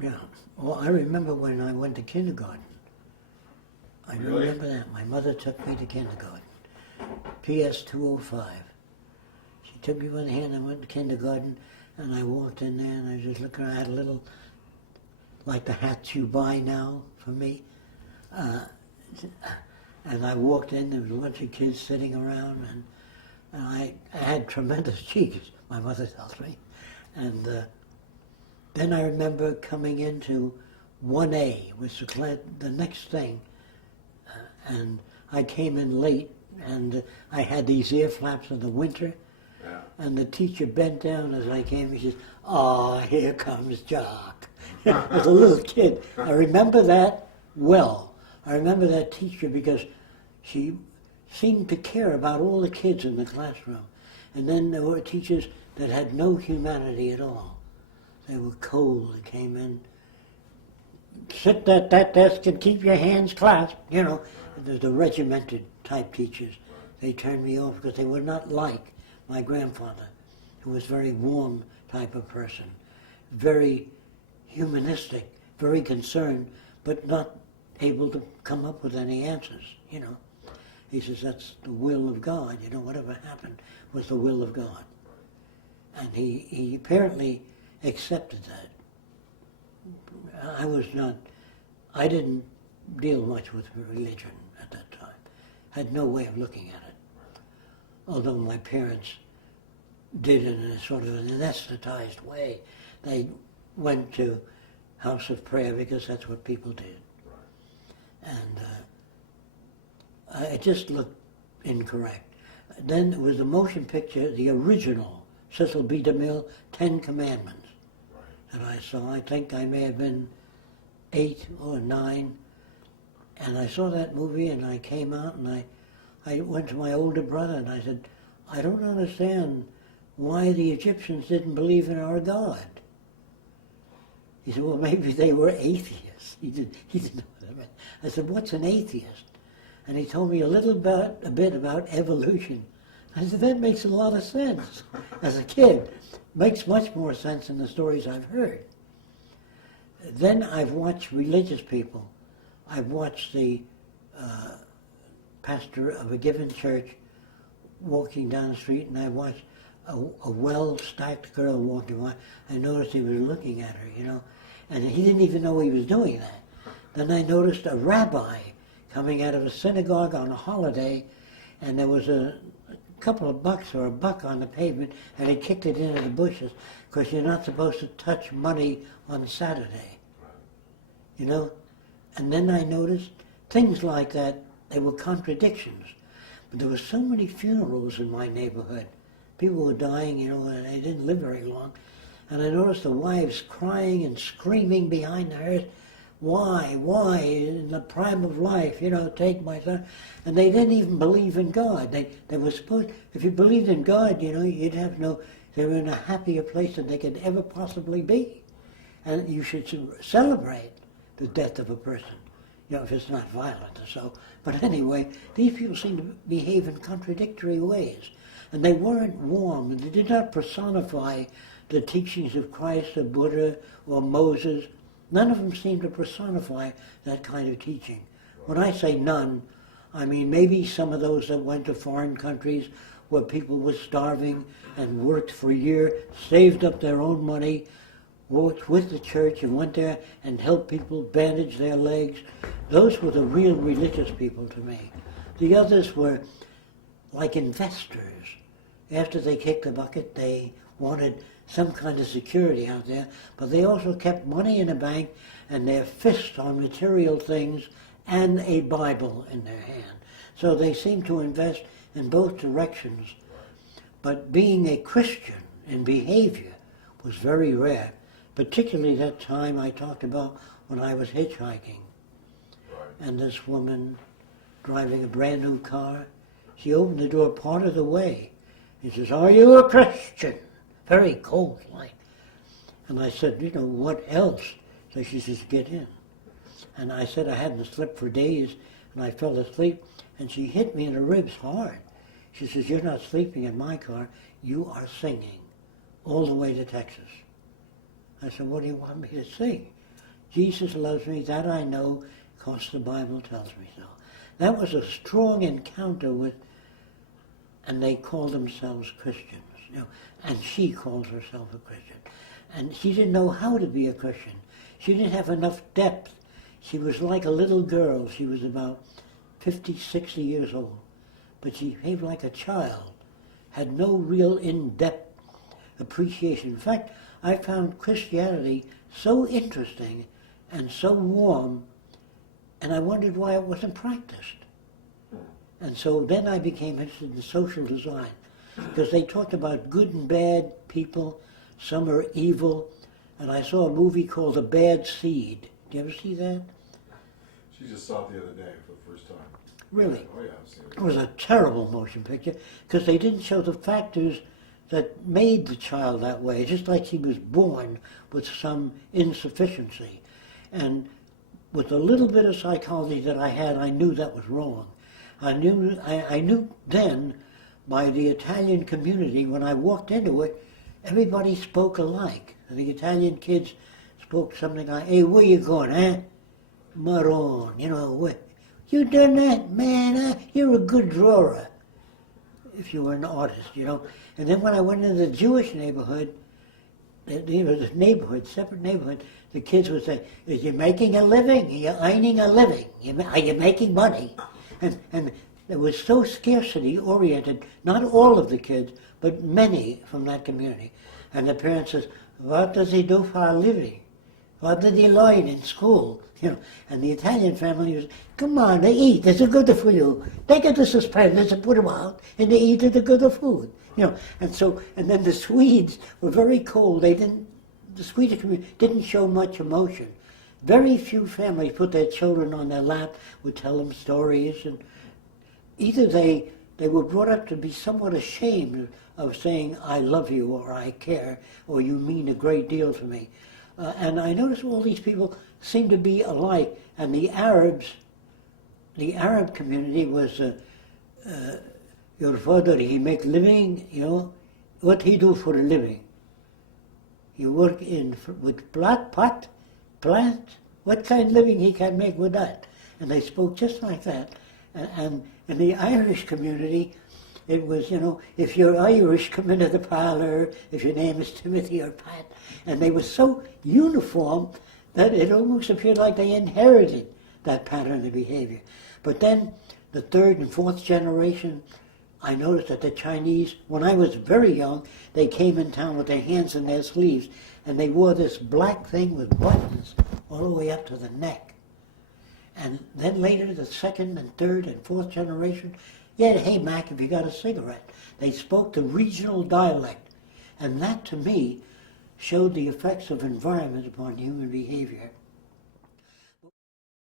Yeah. Well, I remember when I went to kindergarten. I Really? remember that. My mother took me to kindergarten. PS 205. She took me by the hand and went to kindergarten, and I walked in there and I was just looking. I had a little, like the hats you buy now for me. Uh, and I walked in, there was a bunch of kids sitting around, and I had tremendous cheeks, my mother tells me. And then I remember coming into 1A, which was the next thing, and I came in late, and I had these ear flaps in the winter, Yeah. and the teacher bent down as I came, and she says, "Ah, here comes Jacque." As a little kid, I remember that well. I remember that teacher because she seemed to care about all the kids in the classroom. And then there were teachers that had no humanity at all. They were cold. They came in, sit at that desk and keep your hands clasped, you know. The regimented type teachers. They turned me off because they were not like my grandfather, who was a very warm type of person, very humanistic, very concerned, but not able to come up with any answers, you know. He says, that's the will of God, you know, whatever happened was the will of God. And he apparently accepted that. I didn't deal much with religion at that time. Had no way of looking at it. Although my parents did it in a sort of an anesthetized way. They went to house of prayer because that's what people did. And it just looked incorrect. Then there was a motion picture, the original, Cecil B. DeMille, 10 Commandments, that I saw. I think I may have been 8 or 9. And I saw that movie and I came out and I went to my older brother and I said, I don't understand why the Egyptians didn't believe in our God. He said, well, maybe they were atheists. He didn't know what I meant. I said, what's an atheist? And he told me a bit about evolution. I said, that makes a lot of sense. As a kid, makes much more sense than the stories I've heard. Then I've watched religious people. I've watched the pastor of a given church walking down the street, and I watched a well-stacked girl walking by. I noticed he was looking at her, you know, and he didn't even know he was doing that. Then I noticed a rabbi coming out of a synagogue on a holiday, and there was a couple of bucks or a buck on the pavement, and he kicked it into the bushes because you're not supposed to touch money on Saturday, you know. And then I noticed things like that. They were contradictions. But there were so many funerals in my neighborhood. People were dying, you know, and they didn't live very long. And I noticed the wives crying and screaming behind the hearse, why, in the prime of life, you know, take my son. And they didn't even believe in God. They were supposed, if you believed in God, you know, you'd have they were in a happier place than they could ever possibly be. And you should celebrate the death of a person, you know, if it's not violent or so. But anyway, these people seem to behave in contradictory ways. And they weren't warm, and they did not personify the teachings of Christ or Buddha or Moses. None of them seemed to personify that kind of teaching. When I say none, I mean maybe some of those that went to foreign countries where people were starving and worked for a year, saved up their own money, worked with the church and went there and helped people bandage their legs. Those were the real religious people to me. The others were like investors. After they kicked the bucket, they wanted some kind of security out there, but they also kept money in the bank and their fist on material things and a Bible in their hand. So they seemed to invest in both directions. But being a Christian in behavior was very rare, particularly that time I talked about when I was hitchhiking. And this woman driving a brand new car, she opened the door part of the way. He says, "Are you a Christian?" Very cold like. And I said, "You know, what else?" So she says, "Get in." And I said I hadn't slept for days, and I fell asleep, and she hit me in the ribs hard. She says, "You're not sleeping in my car, you are singing all the way to Texas." I said, "What do you want me to sing?" Jesus loves me, that I know, because the Bible tells me so. That was a strong encounter with, and they called themselves Christians, you know, and she calls herself a Christian. And she didn't know how to be a Christian. She didn't have enough depth. She was like a little girl. She was about 50, 60 years old. But she behaved like a child, had no real in-depth appreciation. In fact, I found Christianity so interesting and so warm, and I wondered why it wasn't practiced. And so then I became interested in social design, because they talked about good and bad people, some are evil, and I saw a movie called The Bad Seed. Did you ever see that? She just saw it the other day for the first time. Really? Oh yeah, I've seen it. It was a terrible motion picture, because they didn't show the factors that made the child that way, just like she was born with some insufficiency. And with a little bit of psychology that I had, I knew that was wrong. I knew then, by the Italian community, when I walked into it, everybody spoke alike. The Italian kids spoke something like, "Hey, where you going, eh? Maron, you know, where, you done that, man, you're a good drawer." If you were an artist, you know. And then when I went into the Jewish neighborhood, there was a neighborhood, separate neighborhood, the kids would say, "Are you making a living? Are you earning a living? Are you making money?" And it was so scarcity oriented, not all of the kids, but many from that community. And the parents says, "What does he do for a living? What did he learn in school?" You know, and the Italian family was, "Come on, they eat, it's good for you. Take it to suspenders and put them out, and they eat the good food." You know, and then the Swedes were very cold. The Swedish community didn't show much emotion. Very few families put their children on their lap, would tell them stories, and either they were brought up to be somewhat ashamed of saying, "I love you," or "I care," or "You mean a great deal to me." And I noticed all these people seemed to be alike. And the Arab community was, your father, he make living, you know, what he do for a living? He work with plant, what kind of living he can make with that? And they spoke just like that. And in the Irish community, it was, you know, if you're Irish, come into the parlor, if your name is Timothy or Pat. And they were so uniform that it almost appeared like they inherited that pattern of behavior. But then the third and fourth generation, I noticed that the Chinese, when I was very young, they came in town with their hands in their sleeves, and they wore this black thing with buttons all the way up to the neck. And then later, the second and third and fourth generation, yeah, "Hey, Mac, have you got a cigarette?" They spoke the regional dialect. And that, to me, showed the effects of environment upon human behavior.